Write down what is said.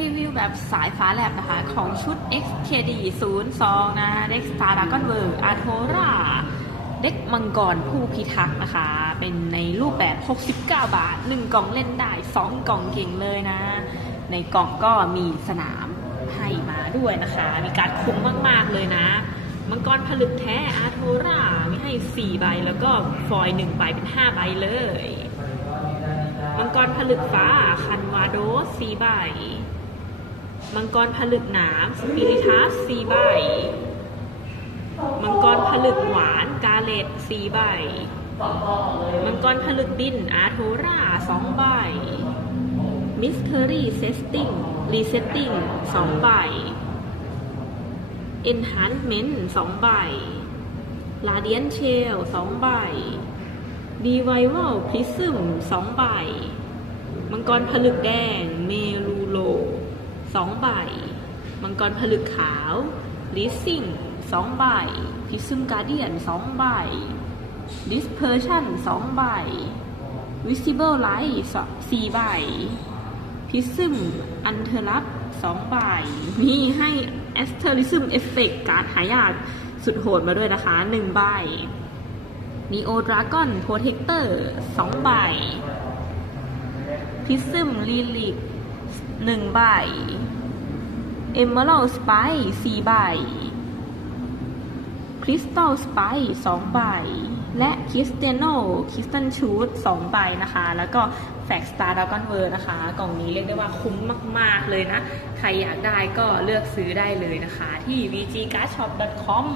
รีวิวแบบสายฟ้าแลบนะคะ ของชุด XKD 02 นะเด็ก Star Dragon World a t o r a เด็กมังกรผู้พิทักษ์นะคะ เป็นในรูปแบบ 69 บาท 1 กล่องเล่นได้ 2 กล่องเก่งเลยนะ ในกล่องก็มีสนามให้มาด้วยนะคะ มีการคุ้มมาก ๆ เลยนะ มังกรผลึกแท้อาโทรามีให้ 4 ใบ แล้วก็ฟอยล์1ใบเป็น 5 ใบเลยมังกรผลึกฟ้าคันวาโดสสี่ใบ มังกรผลึกหนามสปิริทัสสี่ใบ มังกรผลึกหวานกาเลตสี่ใบ มังกรผลึกดินอาโทราสองใบ มิสเทอรี่เซสติ้งรีเซตติ้งสองใบ เอนฮานเมนต์สองใบ ลาเดียนเชลสองใบดีไวเวลพริซึมสองใบ มังกรผลึกแดงเมล โลสองใบ มังกรผลึกขาว ลิสซิ่งสองใบ พิซึมการเดียนสองใบดิสเพอร์ชันสองใบวิซิเบิลไลท์สี่ใบ พิซึมอันเทอรัสสองใบมีให้แอสเทอริซึมเอฟเฟการหายากสุดโหดมาด้วยนะคะหนึ่งใบนีโอดราก้อนโปรเทคเตอร์สองใบ พิซึมลีลิก หนึ่งใบเอมเมอรัลสไปสี่ใบคริสตัลสไปสองใบ และคริสเตียโนคริสตันชูดสองใบนะคะ แล้วก็แฟกสตาร์ดากอนเวอร์นะคะ กล่องนี้เรียกได้ว่าคุ้มมาก ๆ เลยนะ ใครอยากได้ก็เลือกซื้อได้เลยนะคะ ที่ vgcardshop.com